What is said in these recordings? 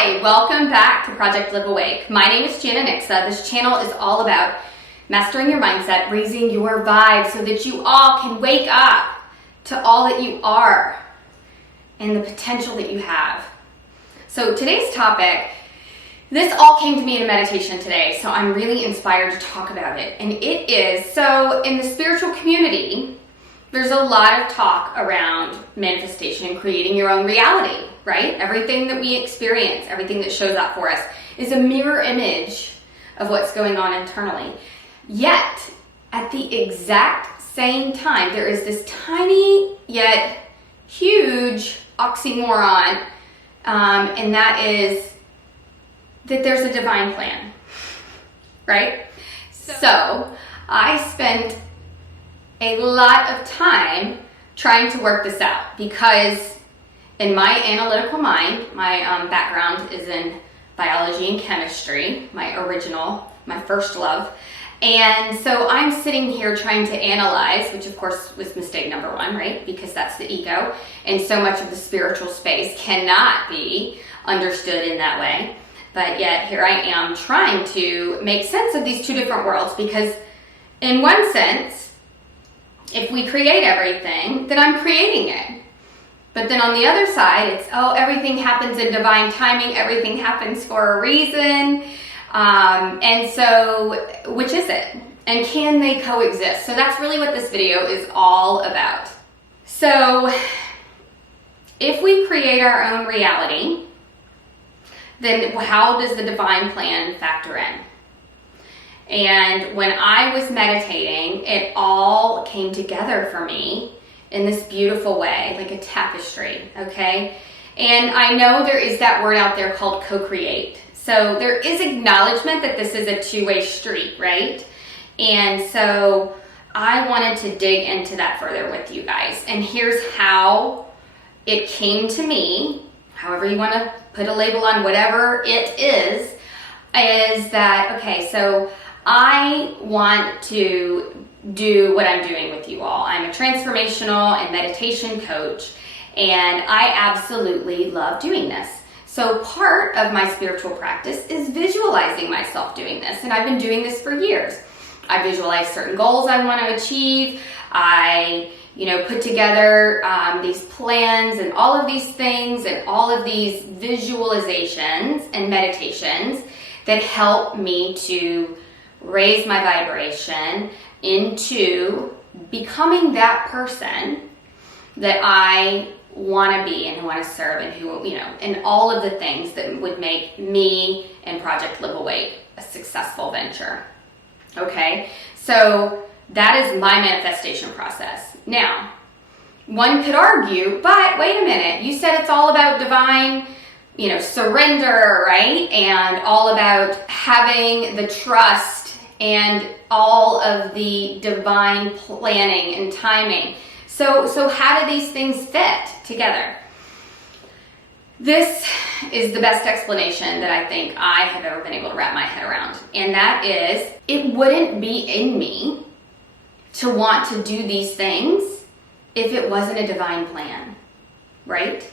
Hi, welcome back to Project Live Awake. My name is Jana Nixa. This channel is all about mastering your mindset, raising your vibe so that you all can wake up to all that you are and the potential that you have. So today's topic, this all came to me in a meditation today, so I'm really inspired to talk about it. And it is, so in the spiritual community, there's a lot of talk around manifestation and creating your own reality, right? Everything that we experience, everything that shows up for us is a mirror image of what's going on internally. Yet, at the exact same time, there is this tiny yet huge oxymoron, and that is that there's a divine plan, right? So I spent a lot of time trying to work this out because in my analytical mind, my background is in biology and chemistry, my first love. And so I'm sitting here trying to analyze, which of course was mistake number one, right? Because that's the ego. And so much of the spiritual space cannot be understood in that way. But yet here I am trying to make sense of these two different worlds, because in one sense, if we create everything, then I'm creating it. But then on the other side, it's, everything happens in divine timing, everything happens for a reason. And so, which is it? And can they coexist? So that's really what this video is all about. So, if we create our own reality, then how does the divine plan factor in? And when I was meditating, it all came together for me in this beautiful way, like a tapestry, okay? And I know there is that word out there called co-create. So there is acknowledgement that this is a two-way street, right? And so I wanted to dig into that further with you guys. And here's how it came to me, however you want to put a label on whatever it is that, okay, so I want to do what I'm doing with you all. I'm a transformational and meditation coach, and I absolutely love doing this. So part of my spiritual practice is visualizing myself doing this, and I've been doing this for years. I visualize certain goals I want to achieve. I, put together these plans and all of these things and all of these visualizations and meditations that help me to raise my vibration into becoming that person that I want to be and who want to serve and who, and all of the things that would make me and Project Live Awake a successful venture. Okay, so that is my manifestation process. Now, one could argue, but wait a minute, you said it's all about divine surrender, right? And all about having the trust and all of the divine planning and timing. So how do these things fit together? This is the best explanation that I think I have ever been able to wrap my head around. And that is, it wouldn't be in me to want to do these things if it wasn't a divine plan, right?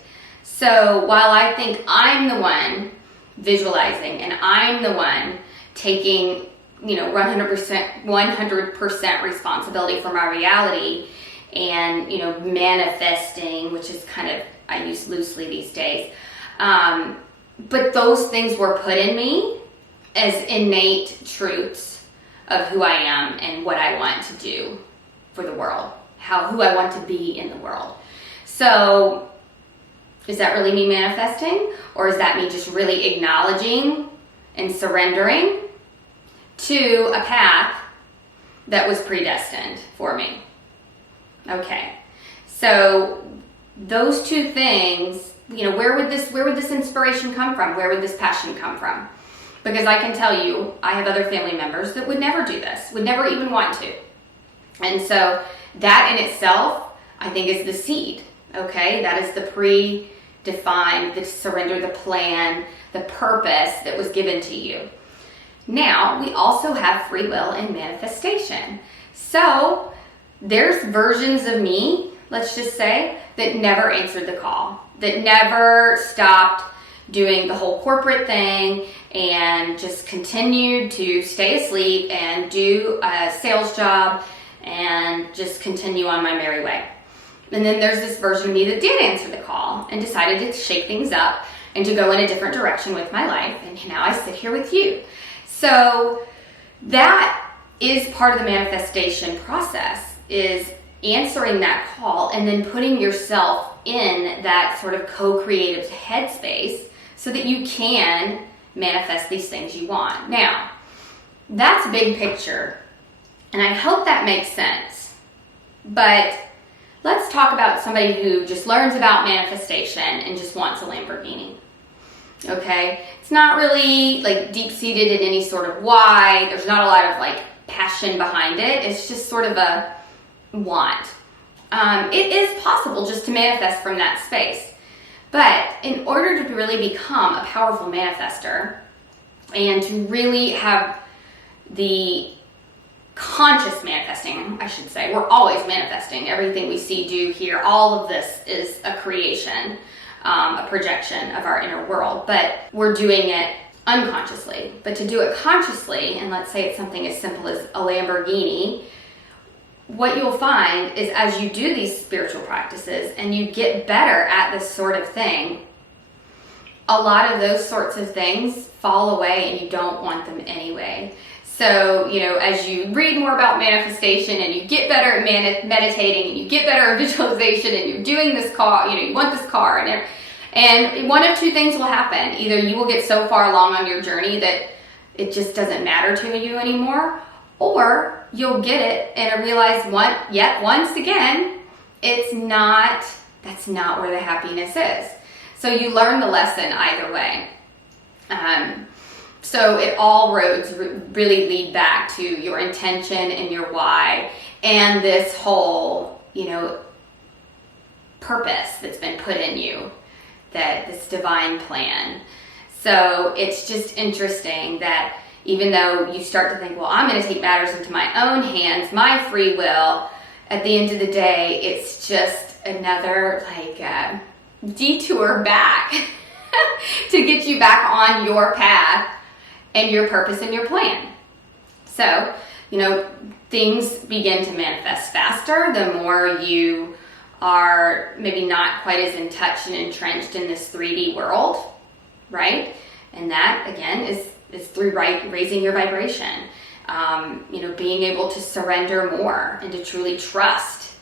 So while I think I'm the one visualizing and I'm the one taking 100% responsibility for my reality and, manifesting, which is kind of, I use loosely these days. But those things were put in me as innate truths of who I am and what I want to do for the world, who I want to be in the world. So is that really me manifesting? Or is that me just really acknowledging and surrendering to a path that was predestined for me? Okay, so those two things, where would this inspiration come from? Where would this passion come from? Because I can tell you, I have other family members that would never do this, would never even want to. And so that in itself, I think, is the seed, okay? That is the predefined, the surrender, the plan, the purpose that was given to you. Now, we also have free will and manifestation. So there's versions of me, let's just say, that never answered the call, that never stopped doing the whole corporate thing and just continued to stay asleep and do a sales job and just continue on my merry way. And then there's this version of me that did answer the call and decided to shake things up and to go in a different direction with my life. And now I sit here with you. So that is part of the manifestation process, is answering that call and then putting yourself in that sort of co-creative headspace so that you can manifest these things you want. Now, that's big picture, and I hope that makes sense. But let's talk about somebody who just learns about manifestation and just wants a Lamborghini. Okay? It's not really like deep-seated in any sort of why. There's not a lot of like passion behind it. It's just sort of a want. It is possible just to manifest from that space. But in order to really become a powerful manifester and to really have the conscious manifesting, I should say, we're always manifesting. Everything we see, do, hear, all of this is a creation, a projection of our inner world, but we're doing it unconsciously. But to do it consciously, and let's say it's something as simple as a Lamborghini, what you'll find is as you do these spiritual practices and you get better at this sort of thing, a lot of those sorts of things fall away and you don't want them anyway. So, as you read more about manifestation and you get better at meditating and you get better at visualization and you're doing this car, you want this car, and one of two things will happen. Either you will get so far along on your journey that it just doesn't matter to you anymore, or you'll get it and realize once again, that's not where the happiness is. So you learn the lesson either way. So all roads really lead back to your intention and your why and this whole, purpose that's been put in you, this divine plan. So it's just interesting that even though you start to think, well, I'm going to take matters into my own hands, my free will, at the end of the day, it's just another detour back to get you back on your path and your purpose and your plan. So, things begin to manifest faster the more you are maybe not quite as in touch and entrenched in this 3D world, right? And that, again, is through raising your vibration, being able to surrender more and to truly trust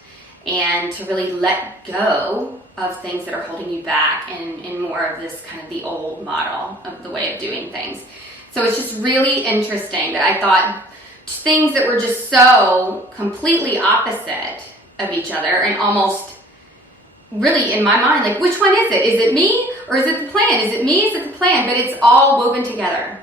and to really let go of things that are holding you back and more of this kind of the old model of the way of doing things. So it's just really interesting that I thought things that were just so completely opposite of each other and almost really in my mind, like, which one is it? Is it me or is it the plan? Is it me? Is it the plan? But it's all woven together.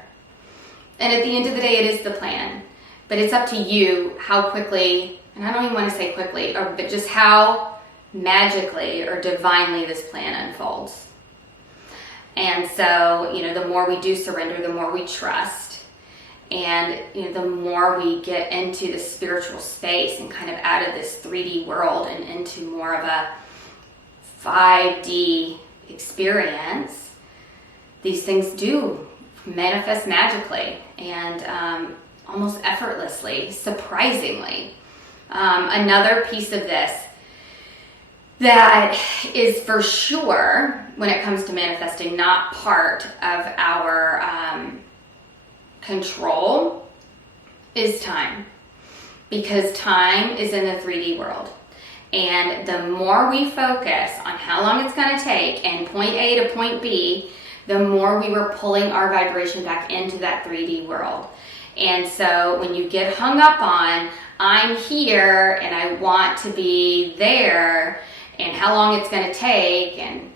And at the end of the day, it is the plan. But it's up to you how quickly, and I don't even want to say quickly, but just how magically or divinely this plan unfolds. And so, the more we do surrender, the more we trust. And, the more we get into the spiritual space and kind of out of this 3D world and into more of a 5D experience, these things do manifest magically and almost effortlessly, surprisingly. Another piece of this that is for sure, when it comes to manifesting, not part of our control, is time. Because time is in the 3D world. And the more we focus on how long it's going to take and point A to point B, the more we were pulling our vibration back into that 3D world. And so when you get hung up on, I'm here and I want to be there, and how long it's going to take, and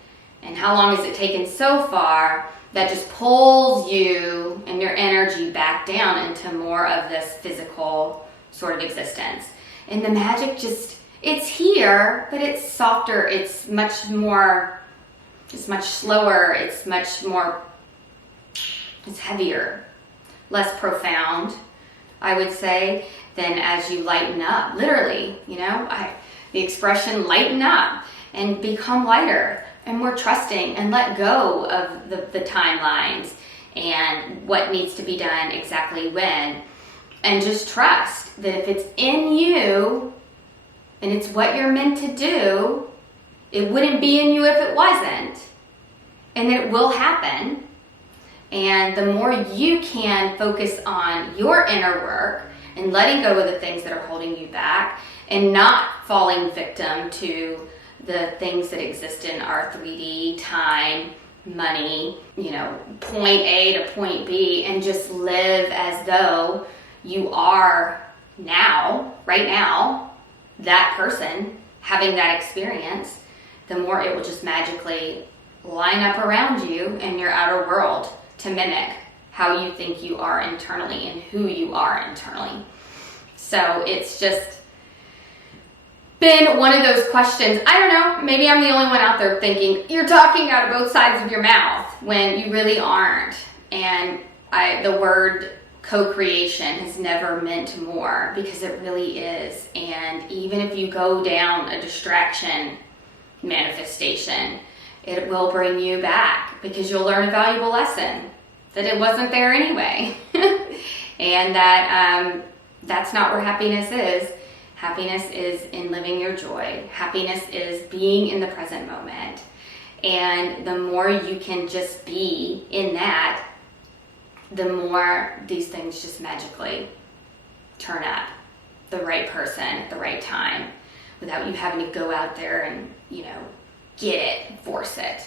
how long has it taken so far, that just pulls you and your energy back down into more of this physical sort of existence. And the magic it's here, but it's softer, it's much slower, it's heavier, less profound, I would say, than as you lighten up. Literally, the expression lighten up and become lighter. and more trusting and let go of the timelines and what needs to be done exactly when. And just trust that if it's in you and it's what you're meant to do, it wouldn't be in you if it wasn't. And that it will happen. And the more you can focus on your inner work and letting go of the things that are holding you back and not falling victim to the things that exist in our 3D, time, money, point A to point B, and just live as though you are now, right now, that person having that experience, the more it will just magically line up around you in your outer world to mimic how you think you are internally and who you are internally. So it's just been one of those questions. I don't know, maybe I'm the only one out there thinking you're talking out of both sides of your mouth when you really aren't. And the word co-creation has never meant more, because it really is. And even if you go down a distraction manifestation, it will bring you back, because you'll learn a valuable lesson that it wasn't there anyway. And that that's not where happiness is. Happiness is in living your joy. Happiness is being in the present moment. And the more you can just be in that, the more these things just magically turn up. The right person at the right time, without you having to go out there and, get it, force it.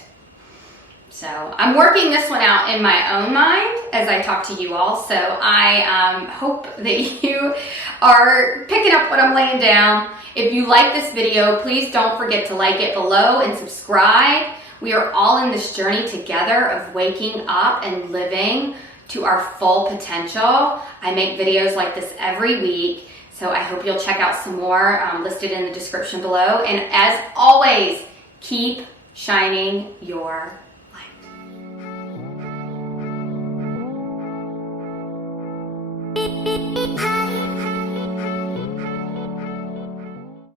So I'm working this one out in my own mind as I talk to you all. So I hope that you are picking up what I'm laying down. If you like this video, please don't forget to like it below and subscribe. We are all in this journey together of waking up and living to our full potential. I make videos like this every week, so I hope you'll check out some more listed in the description below. And as always, keep shining your